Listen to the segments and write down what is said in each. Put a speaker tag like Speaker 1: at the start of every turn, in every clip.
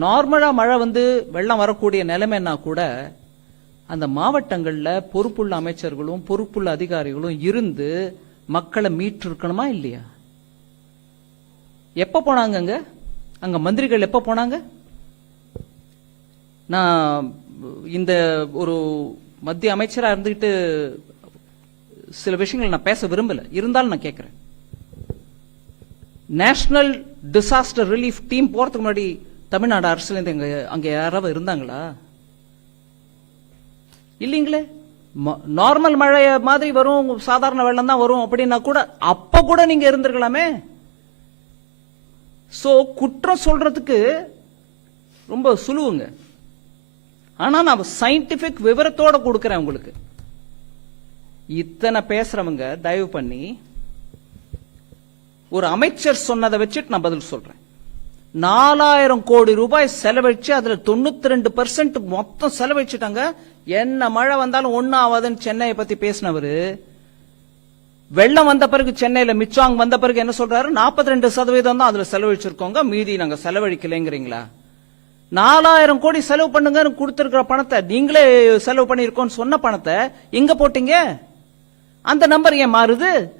Speaker 1: நார்மலா மழை வந்து வெள்ளம் வரக்கூடிய நிலைமைன்னா கூட அந்த மாவட்டங்களில் பொறுப்புள்ள அமைச்சர்களும் பொறுப்புள்ள அதிகாரிகளும் இருந்து மக்களை மீட்டிருக்கணுமா இல்லையா? எப்ப போனாங்க அங்க? மந்திரிகள் எப்ப போனாங்க? நான் இந்த ஒரு மத்திய அமைச்சராக இருந்துகிட்டு சில விஷயங்கள் நான் பேச விரும்பல. இருந்தாலும் நான் கேட்கிறேன் நேஷனல் டிசாஸ்டர் ரிலீஃப் டீம் போறதுக்கு முன்னாடி தமிழ்நாடு அரசுல இருந்து அங்கே யாராவது இருந்தாங்களா? இல்லைங்களே. நார்மல் மழை மாதிரி வரும் சாதாரண வெள்ளம் தான் வரும் அப்படின்னா கூட அப்ப கூட நீங்க இருந்திருக்கலாமே. சோ குற்றம் சொல்றதுக்கு ரொம்ப சுலுவுங்க. ஆனா நான் சயின்டிபிக் விவரத்தோட கொடுக்கறேன் உங்களுக்கு. இத்தனை பேசுறவங்க தயவு பண்ணி ஒரு அமைச்சர் சொன்னதை வச்சுட்டு நான் பதில் சொல்றேன். நாலாயிரம் கோடி ரூபாய் செலவழிச்சு அதுல தொண்ணூத்தி ரெண்டு பர்சன்ட் மொத்தம் செலவழிச்சுட்டாங்க. என்ன மழை வந்தாலும் ஒன்னும் ஆகாதுன்னு சென்னையை பத்தி பேசினவர். வெள்ளம் வந்த பிறகு சென்னையில மிச்சாங் வந்த பிறகு என்ன சொல்றாரு? 42% ரெண்டு சதவீதம் தான் அதுல செலவழிச்சிருக்கோங்க. மீதி நாங்க செலவழிக்கலைங்கிறீங்களா? நாலாயிரம் கோடி செலவு பண்ணுங்கன்னு கொடுத்திருக்கிற பணத்தை நீங்களே செலவு பண்ணிருக்கோம்னு சொன்ன பணத்தை எங்க போட்டீங்க? அந்த நம்பர் ஏன் மாறுது?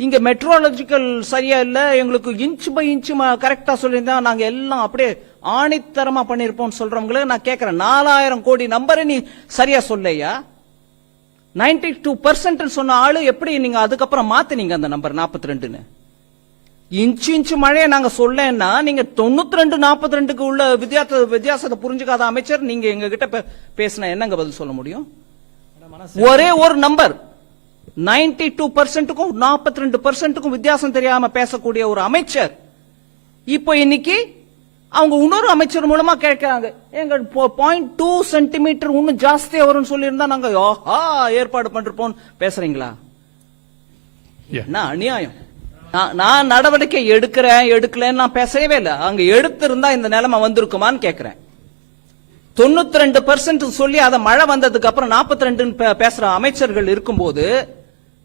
Speaker 1: இங்க மெட்ரோலஜிக்கல் சரியா இல்ல எங்களுக்கு இன்ச் பை இன்ச் கரெக்டா சொல்லியிருந்தா நாங்க எல்லாம் அப்படியே ஆணித்தரமா பண்ணிருப்போம் சொல்றவங்களுக்கு நான் கேட்கிறேன் நாலாயிரம் கோடி நம்பரை நீ சரியா சொல்லையா? நைன்டி டூ பர்சன்ட் சொன்ன ஆளு எப்படி நீங்க அதுக்கப்புறம் மாத்தினீங்க அந்த நம்பர் 42 ரெண்டுன்னு இன்ச்சு இன்ச்சு மழையை நாங்க சொல்லேன்னா நீங்க தொண்ணூத்தி ரெண்டு நாற்பத்தி ரெண்டுக்கு உள்ள வித்தியாச வித்தியாசத்தை புரிஞ்சுக்காத அமைச்சர் நீங்க எங்க கிட்ட பேசினா என்னங்க பதில் சொல்ல முடியும்? ஒரே ஒரு நம்பர் 92% டூ பர்சன்ட்டுக்கும் நாற்பத்தி ரெண்டு பர்சன்ட்டுக்கும் வித்தியாசம் தெரியாம பேசக்கூடிய ஒரு அமைச்சர். இப்போ இன்னைக்கு அவங்க இன்னொரு அமைச்சர் மூலமா கேட்கிறாங்க. எங்க பாயிண்ட் டூ சென்டிமீட்டர் இன்னும் ஜாஸ்தியா வரும்னு சொல்லியிருந்தா நாங்க ஆஹா ஏற்பாடு பண்ணிருப்போம் பேசுறீங்களா. என்ன அநியாயம்? நான்- நடவடிக்கை எடுக்கிறேன் எடுக்கலன்னு நான் பேசவே இல்லை. அங்க எடுத்திருந்தா இந்த நிலைமை வந்திருக்குமான்னு கேக்குறேன் தொண்ணூத்தி ரெண்டு பர்சன்ட் சொல்லி அதை மழை வந்ததுக்கு அப்புறம் நாற்பத்தி ரெண்டு பேசுற அமைச்சர்கள் இருக்கும்போது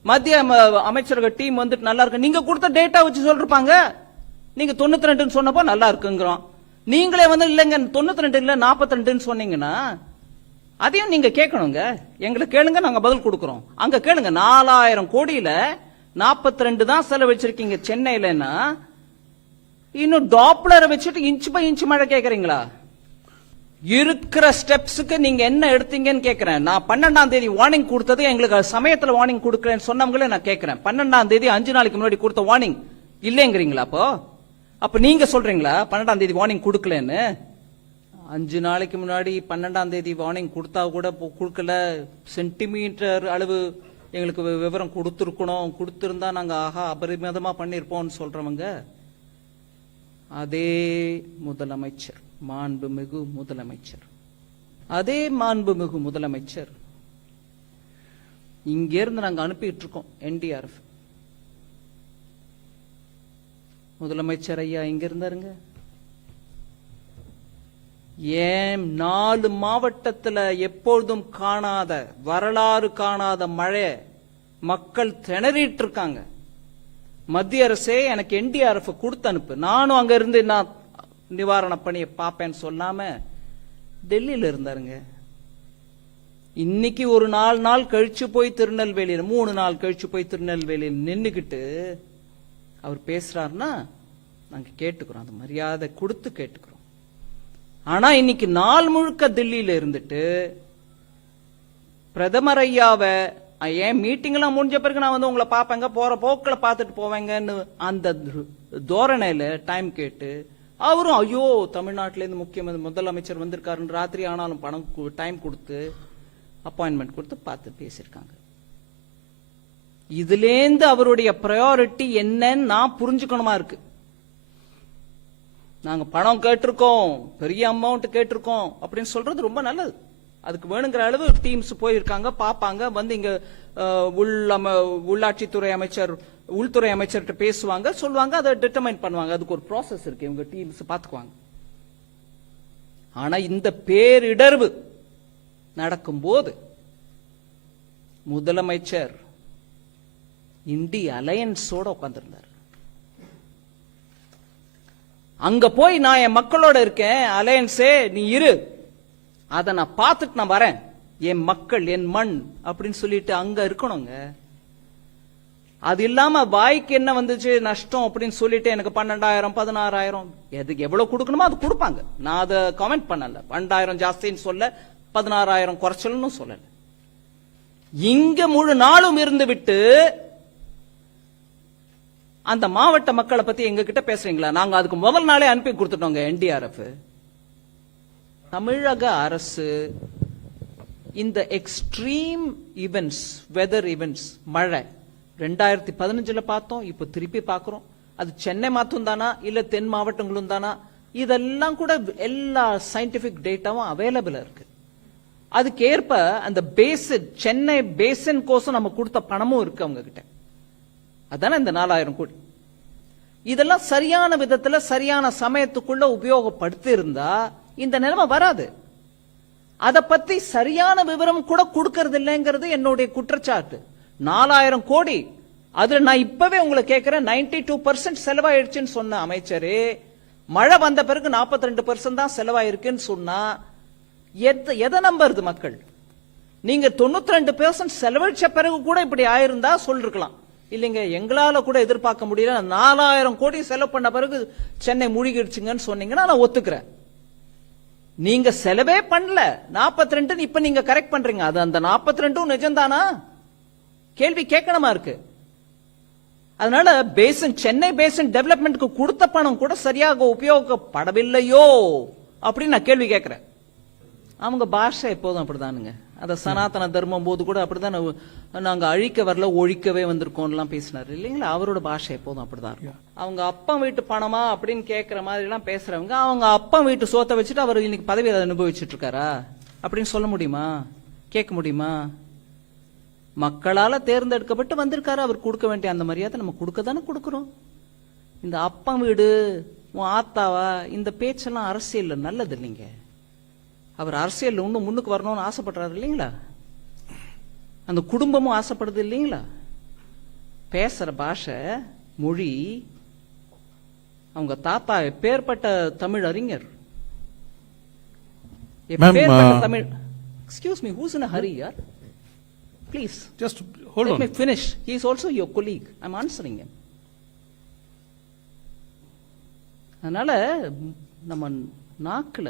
Speaker 1: மத்திய ம- அமைச்சர்கள் டீம் வந்துட்டு நல்லா இருக்கு. நீங்க கொடுத்த டேட்டா வச்சு சொல்லிருப்பாங்க. நீங்க தொண்ணூத்தி ரெண்டுன்னு சொன்னப்போ நல்லா இருக்குங்கிறோம். நீங்களே வந்து இல்லைங்க தொண்ணூத்தி ரெண்டு இல்ல நாற்பத்தி ரெண்டுன்னு சொன்னீங்கன்னா அதையும் நீங்க கேட்கணுங்க. எங்களை கேளுங்க நாங்க பதில் கொடுக்கறோம். அங்க கேளுங்க நாலாயிரம் கோடியில நாற்பத்தி ரெண்டு தான் செலவழிச்சிருக்கீங்க சென்னையிலன்னா இன்னும் டாப்லரை வச்சுட்டு இன்ச் பை இன்ச் மழை கேட்கறீங்களா? இருக்கிற ஸ்டெப்ஸுக்கு நீங்க என்ன எடுத்தீங்கன்னு கேட்கிறேன் நான் பன்னெண்டாம் தேதி வார்னிங் கொடுத்தது எங்களுக்கு சமயத்துல வார்னிங் கொடுக்கறேன்னு சொன்னவங்களே நான் கேட்கிறேன் பன்னெண்டாம் தேதி அஞ்சு நாளைக்கு முன்னாடி கொடுத்த வார்னிங் இல்லைங்கிறீங்களா அப்போ? அப்ப நீங்க சொல்றீங்களா? பன்னெண்டாம் தேதி வார்னிங் கொடுக்கலன்னு? அஞ்சு நாளைக்கு முன்னாடி பன்னெண்டாம் தேதி வார்னிங் கொடுத்தா கூட கொடுக்கல. சென்டிமீட்டர் அளவு எங்களுக்கு விவரம் கொடுத்துருக்கணும். கொடுத்துருந்தா நாங்க ஆஹா அபரிமிதமா பண்ணிருப்போம்னு சொல்றவங்க. அதே முதலமைச்சர். மாண்புமிகு முதலமைச்சர். அதே மாண்புமிகு முதலமைச்சர் இங்கிருந்து நாங்க அனுப்பிட்டு இருக்கோம் என்டிஆர்எஃப். முதலமைச்சர் ஐயா இங்க இருந்தாருங்க? ஏன் நாலு மாவட்டத்துல எப்பொழுதும் காணாத வரலாறு காணாத மழை மக்கள் திணறிட்டு இருக்காங்க. மத்திய அரசே எனக்கு என்டிஆர்எஃப் கொடுத்து அனுப்பு. நானும் அங்க இருந்து நான் நிவாரண பணியை பார்ப்பேன்னு சொல்லாம டெல்லியில இருந்தாருங்க. இன்னைக்கு ஒரு நாலு நாள் கழிச்சு போய் திருநெல்வேலியில் மூணு நாள் கழிச்சு போய் திருநெல்வேலியில் நின்றுக்கிட்டு அவர் பேசுறாருன்னா நாங்கள் கேட்டுக்கிறோம். அந்த மரியாதை கொடுத்து கேட்டுக்கிறோம். ஆனா இன்னைக்கு நாள் முழுக்க தில்லியில் இருந்துட்டு பிரதமர் ஐயாவை ஏன் மீட்டிங் எல்லாம் முடிஞ்ச பிறகு நான் வந்து உங்களை பார்ப்பேங்க? போற போக்கில் பார்த்துட்டு போவேங்கன்னு அந்த து- தோரணையில டைம் கேட்டு அவரும் ஐயோ தமிழ்நாட்டிலேருந்து முக்கியமந்திர முதலமைச்சர் வந்திருக்காருன்னு ராத்திரி ஆனாலும் பணம் டைம் கொடுத்து அப்பாயின்மெண்ட் கொடுத்து பார்த்து பேசியிருக்காங்க. இதுலேருந்து அவருடைய ப்ரையாரிட்டி என்னன்னு நான் புரிஞ்சுக்கணுமா இருக்கு. நாங்க பணம் கேட்டிருக்கோம் பெரிய அமௌண்ட் கேட்டிருக்கோம் அப்படின்னு சொல்றது ரொம்ப நல்லது. அதுக்கு வேணுங்கிற அளவு டீம்ஸ் போயிருக்காங்க பார்ப்பாங்க. வந்து இங்க உள் உள்ளாட்சித்துறை அமைச்சர் உள்துறை அமைச்சர்கிட்ட பேசுவாங்க சொல்லுவாங்க அதை டிட்டர்மைன் பண்ணுவாங்க. அதுக்கு ஒரு ப்ராசஸ் இருக்கு. இவங்க டீம்ஸ் பார்த்துக்குவாங்க. ஆனா இந்த பேரிடர்வு நடக்கும்போது முதலமைச்சர் இந்தி அலையன்ஸோட உட்கார்ந்திருந்தார். அங்க போய் நான் என் மக்களோட இருக்கேன். அலையன்ஸே நீ இரு. அதை நான் பார்த்துட்டு நான் வரேன். என் மக்கள் என் மண் அப்படின்னு சொல்லிட்டு அங்க இருக்கணுங்க. அது இல்லாம வாய்க்கு என்ன வந்துச்சு? நஷ்டம் அப்படின்னு சொல்லிட்டு எனக்கு பன்னெண்டாயிரம் பதினாறாயிரம். எதுக்கு எவ்வளவு கொடுக்கணுமோ அது கொடுப்பாங்க. நான் அதை கமெண்ட் பண்ணல. பன்னெண்டாயிரம் ஜாஸ்தின்னு சொல்ல பதினாறாயிரம் குறைச்சல்னு சொல்லல. இங்க முழு நாளும் இருந்து விட்டு அந்த மாவட்ட மக்களை பத்தி எங்க கிட்ட பேசுறீங்களா? நாங்க அதுக்கு முதல் நாளே அனுப்பி கொடுத்துட்டோங்க என்டிஆர்எஃப். தமிழக அரசு இந்த எக்ஸ்ட்ரீம் இவெண்ட்ஸ் வெதர் இவெண்ட்ஸ் மழை ரெண்டாயிரத்தி பதினஞ்சுல பார்த்தோம் இப்போ திருப்பி பார்க்குறோம். அது சென்னை மாத்தம் தானா? இல்ல தென் மாவட்டங்களும் தானா? இதெல்லாம் கூட எல்லா சயின்டிபிக் டேட்டாவும் அவைலபிளா இருக்கு. அதுக்கேற்ப அந்த பேசன் சென்னை பேசன் கோசம் நம்ம கொடுத்த பணமும் இருக்கு அவங்க கிட்ட அதானே இந்த நாலாயிரம் கோடி. இதெல்லாம் சரியான விதத்துல சரியான சமயத்துக்குள்ள உபயோகப்படுத்தி இருந்தா இந்த நிலைமை வராது. அதை பத்தி சரியான விவரம் கூட கொடுக்கறது இல்லைங்கிறது என்னுடைய குற்றச்சாட்டு. நாலாயிரம் கோடி. அதுல நான் இப்பவே உங்களை கேட்கிறேன் 92% டூ பர்சன்ட் செலவாயிடுச்சுன்னு சொன்ன அமைச்சர். மழை வந்த பிறகு 42% ரெண்டு பர்சன்ட் தான் செலவாயிருக்குன்னு சொன்னா எதை நம்புறது மக்கள்? நீங்க தொண்ணூத்தி ரெண்டு பெர்சன்ட் செலவழிச்ச பிறகு கூட இப்படி ஆயிருந்தா சொல்லிருக்கலாம். இல்லைங்க எங்களால கூட எதிர்பார்க்க முடியல. நாலாயிரம் கோடி செலவு பண்ண பிறகு சென்னை மூழ்கிடுச்சுங்கன்னு சொன்னீங்கன்னா நான் ஒத்துக்கிறேன். நீங்க செலவே பண்ணல. 42 ரெண்டு இப்ப நீங்க கரெக்ட் பண்றீங்க. அது அந்த 42 ரெண்டும் நிஜம்தானா? கேள்வி கேட்கணுமா இருக்கு? அதனால பேசன் சென்னை பேசன் டெவலப்மெண்ட்க்கு கொடுத்த பணம் கூட சரியாக உபயோகப்படவில்லையோ அப்படின்னு நான் கேள்வி கேட்கிறேன். அவங்க பாஷை எப்போதும் அப்படிதானுங்க. அந்த சனாதன தர்மம் போது கூட அப்படிதான் நாங்க அழிக்க வரல ஒழிக்கவே வந்திருக்கோம்லாம் பேசினாரு. இல்லைங்களா? அவரோட பாஷை எப்போதும் அப்படிதான் இருக்கும். அவங்க அப்பா வீட்டு பணமா அப்படின்னு கேட்கிற மாதிரி எல்லாம் பேசுறவங்க அவங்க அப்பா வீட்டு சோத்தை வச்சுட்டு அவர் இன்னைக்கு பதவி அனுபவிச்சுட்டு இருக்காரா அப்படின்னு சொல்ல முடியுமா? கேட்க முடியுமா? மக்களால தேர்ந்தெடுக்கப்பட்டு வந்திருக்காரு. அவர் கொடுக்க வேண்டிய அந்த மரியாதை நம்ம கொடுக்க தானே கொடுக்கிறோம். இந்த அப்பா வீடு உன் ஆத்தாவா இந்த பேச்செல்லாம் அரசியல்ல நல்லது இல்லைங்க. அவர் அரசியல் இன்னும் முன்னுக்கு வரணும்னு ஆசைப்படுறாரு இல்லைங்களா அந்த குடும்பமும் ஆசைப்படுது இல்லைங்களா பேசுற பாஷை மொழி அவங்க தாத்தா எப்பேற்பட்ட தமிழ் அறிஞர்
Speaker 2: uh,
Speaker 1: Tamil excuse me who's in hurry யார் please
Speaker 2: Just hold
Speaker 1: Let
Speaker 2: on.
Speaker 1: me finish. He is also your colleague. I'm answering him. அதனால ம், நம்ம நாக்குல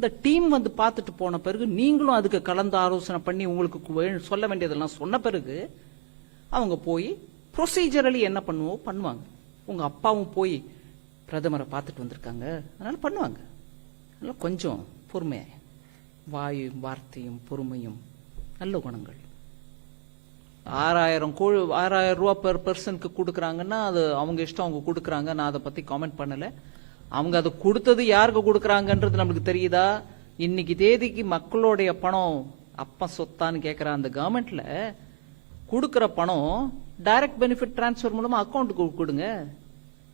Speaker 1: இந்த டீம் வந்து பார்த்துட்டு போன பிறகு நீங்களும் அதுக்கு கலந்து ஆலோசனை பண்ணி உங்களுக்கு வே- சொல்ல வேண்டியதெல்லாம் சொன்ன பிறகு அவங்க போய் ப்ரொசீஜரலி என்ன பண்ணுவோ பண்ணுவாங்க. உங்க அப்பாவும் போய் பிரதமரை பார்த்துட்டு வந்திருக்காங்க. அதனால பண்ணுவாங்க. அதனால கொஞ்சம் பொறுமை வாயும் வார்த்தையும் பொறுமையும் நல்ல குணங்கள். ஆறாயிரம் கோழி ஆறாயிரம் ரூபா பெர் பர்சனுக்கு கொடுக்குறாங்கன்னா அது அவங்க இஷ்டம் அவங்க கொடுக்குறாங்க. நான் அதை பற்றி காமெண்ட் பண்ணலை. அவங்க அதை கொடுத்தது யாருக்கு கொடுக்குறாங்கன்றது நம்மளுக்கு தெரியுதா? இன்னைக்கு தேதிக்கு மக்களுடைய பணம் அப்பா சொத்தான்னு கேட்குற அந்த கவர்மெண்ட்ல கொடுக்குற பணம் டைரக்ட் பெனிஃபிட் டிரான்ஸ்ஃபர் மூலமா அக்கௌண்ட்டுக்கு கொடுங்க.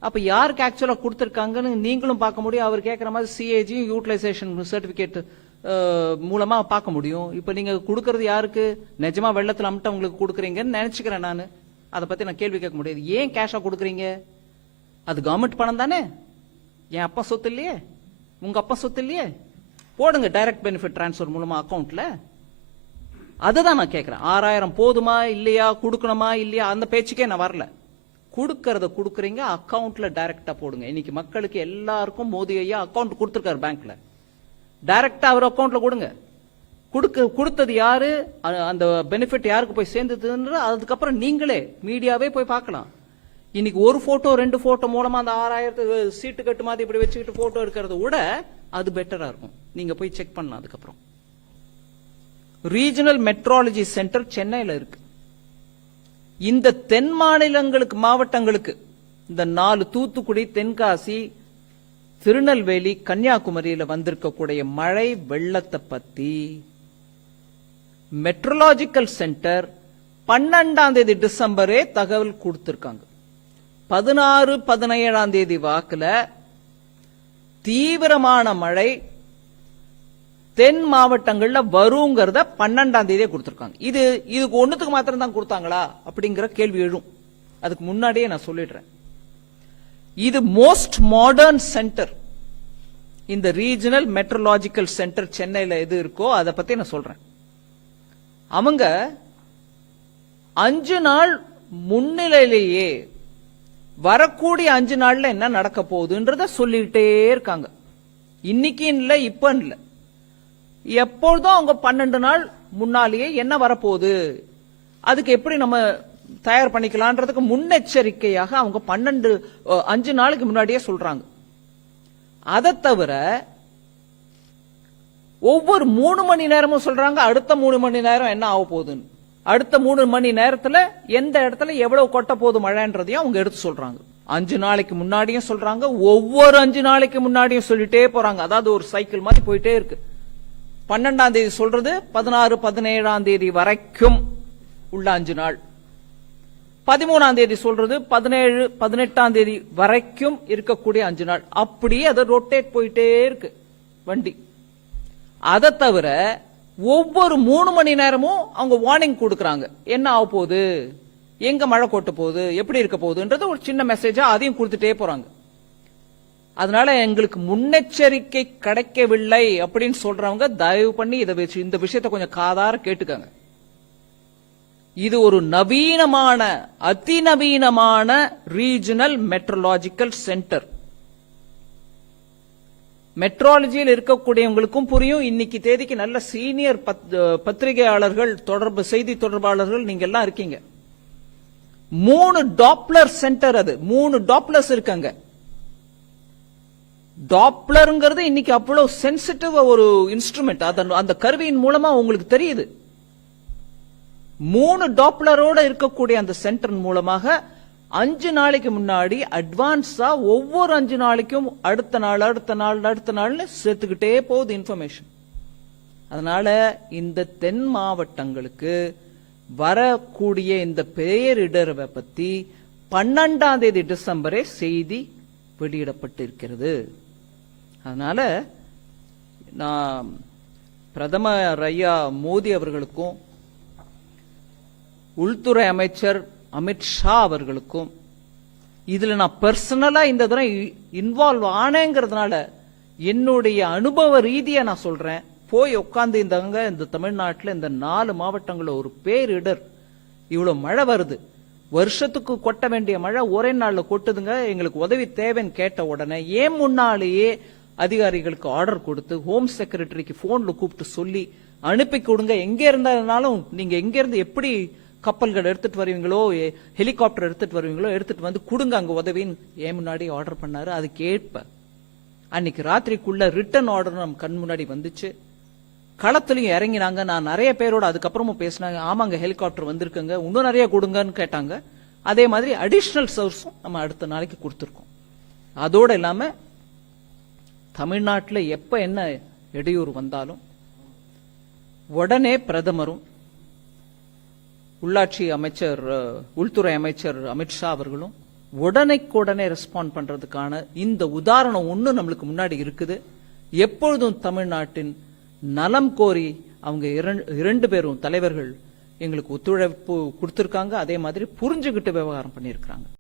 Speaker 1: அப்ப யாருக்கு ஆக்சுவலா கொடுத்துருக்காங்கன்னு நீங்களும் பார்க்க முடியும். அவர் கேட்குற மாதிரி சிஏஜியும் யூட்டிலைசேஷன் சர்டிபிகேட் மூலமா பார்க்க முடியும். இப்ப நீங்க கொடுக்கறது யாருக்கு? நிஜமா வெள்ளத்துல அமிட்ட உங்களுக்கு கொடுக்குறீங்கன்னு நினைச்சுக்கிறேன் நான். அதை பத்தி நான் கேள்வி கேட்க முடியாது. ஏன் கேஷா கொடுக்குறீங்க? அது கவர்மெண்ட் பணம் தானே? என் அப்பா சொத்து இல்லையே? உங்க அப்பா சொத்து இல்லையே? போடுங்க டைரக்ட் பெனிஃபிட் டிரான்ஸ்ஃபர் மூலமா அக்கௌண்ட்ல அதுதான் நான் கேட்கிறேன் ஆறாயிரம் போதுமா இல்லையா கொடுக்கணுமா இல்லையா அந்த பேச்சுக்கே நான் வரல. கொடுக்கறத கொடுக்குறீங்க அக்கௌண்ட்ல டைரக்டா போடுங்க. இன்னைக்கு மக்களுக்கு எல்லாருக்கும் மோதி ஐயா அக்கவுண்ட் கொடுத்துருக்காரு பேங்க்ல டைரக்டா அவர் அக்கௌண்ட்ல கொடுங்க. கொடுக்க கொடுத்தது யாரு? அந்த பெனிஃபிட் யாருக்கு போய் சேர்ந்ததுன்ற அதுக்கப்புறம் நீங்களே மீடியாவே போய் பார்க்கலாம். இன்னைக்கு ஒரு போட்டோ ரெண்டு போட்டோ மூலமா அந்த ஆறாயிரத்து சீட்டு கட்டு மாதிரி இப்படி வச்சுக்கிட்டு போட்டோ எடுக்கிறத விட அது பெட்டரா இருக்கும். நீங்க போய் செக் பண்ணலாம் அதுக்கப்புறம். ரீஜனல் மெட்ராலஜி சென்டர் சென்னையில் இருக்கு. இந்த தென் மாநிலங்களுக்கு மாவட்டங்களுக்கு இந்த நாலு தூத்துக்குடி தென்காசி திருநெல்வேலி கன்னியாகுமரியில வந்திருக்கக்கூடிய மழை வெள்ளத்தை பத்தி மெட்ரலாஜிக்கல் சென்டர் பன்னெண்டாம் தேதி டிசம்பரே தகவல் கொடுத்திருக்காங்க. பதினாறு பதினேழாம் தேதி வாக்குல தீவிரமான மழை தென் மாவட்டங்கள்ல வருங்கிறத பன்னெண்டாம் தேதியே கொடுத்துருக்காங்க. இது இதுக்கு ஒன்றுத்துக்கு மாத்திரம் தான் கொடுத்தாங்களா? அப்படிங்கிற கேள்வி எழும். அதுக்கு முன்னாடியே நான் சொல்லிடுறேன். இது மோஸ்ட் மாடர்ன் சென்டர் இந்த ரீஜனல் மெட்ரலாஜிக்கல் சென்டர் சென்னையில் எது இருக்கோ அதை பத்தி நான் சொல்றேன். அவங்க அஞ்சு நாள் முன்னிலையிலேயே வரக்கூடிய அஞ்சு நாள்ல என்ன நடக்க போகுதுன்றத சொல்லிக்கிட்டே இருக்காங்க. இன்னைக்கு இல்ல இப்ப இல்ல. எப்பொழுதும் அவங்க பன்னெண்டு நாள் முன்னாலேயே என்ன வரப்போகுது? அதுக்கு எப்படி நம்ம தயார் பண்ணிக்கலான்றதுக்கு முன்னெச்சரிக்கையாக அவங்க பன்னெண்டு அஞ்சு நாளுக்கு முன்னாடியே சொல்றாங்க. அதை தவிர ஒவ்வொரு மூணு மணி நேரமும் சொல்றாங்க அடுத்த மூணு மணி நேரம் என்ன ஆக போகுதுன்னு. அடுத்த மூணு மணி நேரத்துல எந்த இடத்துல எவ்வளவு கொட்ட போது மழைன்றதையும் அவங்க எடுத்து சொல்றாங்க. அஞ்சு நாளைக்கு முன்னாடியும் சொல்றாங்க. ஒவ்வொரு அஞ்சு நாளைக்கு முன்னாடியும் சொல்லிட்டே போறாங்க. அதாவது ஒரு சைக்கிள் மாதிரி போயிட்டே இருக்கு. பன்னெண்டாம் தேதி சொல்றது பதினாறு பதினேழாம் தேதி வரைக்கும் உள்ள அஞ்சு நாள். பதிமூணாம் தேதி சொல்றது பதினேழு பதினெட்டாம் தேதி வரைக்கும் இருக்கக்கூடிய அஞ்சு நாள். அப்படியே அதை ரொட்டேட் போயிட்டே இருக்கு வண்டி. அதை தவிர ஒவ்வொரு மூணு மணி நேரமும் அவங்க வார்னிங் கொடுக்கறாங்க. என்ன ஆக போகுது? எங்க மழை கொட்ட போகுது? எப்படி இருக்க போகுதுன்றது ஒரு சின்ன மெசேஜா அதையும் கொடுத்துட்டே போறாங்க. அதனால எங்களுக்கு முன்னெச்சரிக்கை கிடைக்கவில்லை அப்படின்னு சொல்றவங்க தயவு பண்ணி இதை வச்சு இந்த விஷயத்தை கொஞ்சம் காதார கேட்டுக்கங்க. இது ஒரு நவீனமான அதிநவீனமான ரீஜனல் மெட்ரலாஜிக்கல் சென்டர் மெட்ராலஜியில் இருக்கக்கூடியவங்களுக்கும் புரியும். இன்னைக்கு தேதிக்கு நல்ல சீனியர் பத்திரிகையாளர்கள் தொடர்பு செய்தி தொடர்பாளர்கள் நீங்க எல்லாம் இருக்கீங்க. மூணு டாப்லர் சென்டர் அது. மூணு டாப்லர்ஸ் இருக்காங்க. டாப்லருங்கிறது இன்னைக்கு அவ்வளவு சென்சிட்டிவ் ஒரு இன்ஸ்ட்ருமெண்ட் அந்த கருவியின் மூலமா உங்களுக்கு தெரியுது. மூணு டாப்லரோட இருக்கக்கூடிய அந்த சென்டர் மூலமாக அஞ்சு நாளைக்கு முன்னாடி அட்வான்ஸா ஒவ்வொரு அஞ்சு நாளைக்கும் அடுத்த நாள் அடுத்த நாள் அடுத்த நாள்னு சேர்த்துக்கிட்டே போகுது இன்ஃபர்மேஷன் அதனால இந்த தென் மாவட்டங்களுக்கு வரக்கூடிய இந்த பேரிடரை பத்தி பன்னெண்டாம் தேதி டிசம்பரே செய்தி வெளியிடப்பட்டிருக்கிறது. அதனால நான் பிரதமர் ஐயா மோடி அவர்களுக்கும் உள்துறை அமைச்சர் அமித் ஷா அவர்களுக்கும் இதில் நான் பர்சனலாக இந்த தடவை இன்வால்வ் ஆனேங்கிறதுனால என்னுடைய அனுபவ ரீதியை நான் சொல்கிறேன் போய் உட்காந்து இந்தங்க இந்த தமிழ்நாட்டில் இந்த நாலு மாவட்டங்களில் ஒரு பேரிடர் இவ்வளோ மழை வருது. வருஷத்துக்கு கொட்ட வேண்டிய மழை ஒரே நாளில் கொட்டுதுங்க எங்களுக்கு உதவி தேவைன்னு கேட்ட உடனே ஏன் முன்னாலேயே அதிகாரிகளுக்கு ஆர்டர் கொடுத்து ஹோம் செக்ரட்டரிக்கு ஃபோனில் கூப்பிட்டு சொல்லி அனுப்பி கொடுங்க எங்கே இருந்தாலும் நீங்கள் எங்கேருந்து எப்படி கப்பல்கள் எடுத்துட்டு வருவீங்களோ ஹெலிகாப்டர் எடுத்துட்டு வருவீங்களோ எடுத்துட்டு வந்து கொடுங்க அங்க உதவின்னு ஏன் முன்னாடி ஆர்டர் பண்ணாரு. அது ஏற்ப அன்னைக்கு ராத்திரிக்குள்ள ரிட்டர்ன் ஆர்டர் நம்ம கண் முன்னாடி வந்துச்சு. களத்திலையும் இறங்கினாங்க. நான் நிறைய பேரோட அதுக்கப்புறமும் பேசினாங்க. ஆமாங்க ஹெலிகாப்டர் வந்திருக்குங்க. இன்னும் நிறைய கொடுங்கன்னு கேட்டாங்க. அதே மாதிரி அடிஷ்னல் சர்வீஸும் நம்ம அடுத்த நாளைக்கு கொடுத்துருக்கோம். அதோடு இல்லாம தமிழ்நாட்டில் எப்ப என்ன இடையூறு வந்தாலும் உடனே பிரதமரும் உள்ளாட்சி அமைச்சர் உள்துறை அமைச்சர் அமித்ஷா அவர்களும் உடனைக்குடனே ரெஸ்பாண்ட் பண்றதுக்கான இந்த உதாரணம் ஒன்று நம்மளுக்கு முன்னாடி இருக்குது. எப்பொழுதும் தமிழ்நாட்டின் நலம் கோரி அவங்க இரண்டு- இரண்டு பேரும் தலைவர்கள் எங்களுக்கு ஒத்துழைப்பு கொடுத்துருக்காங்க. அதே மாதிரி புரிஞ்சுக்கிட்டு விவகாரம் பண்ணியிருக்கிறாங்க.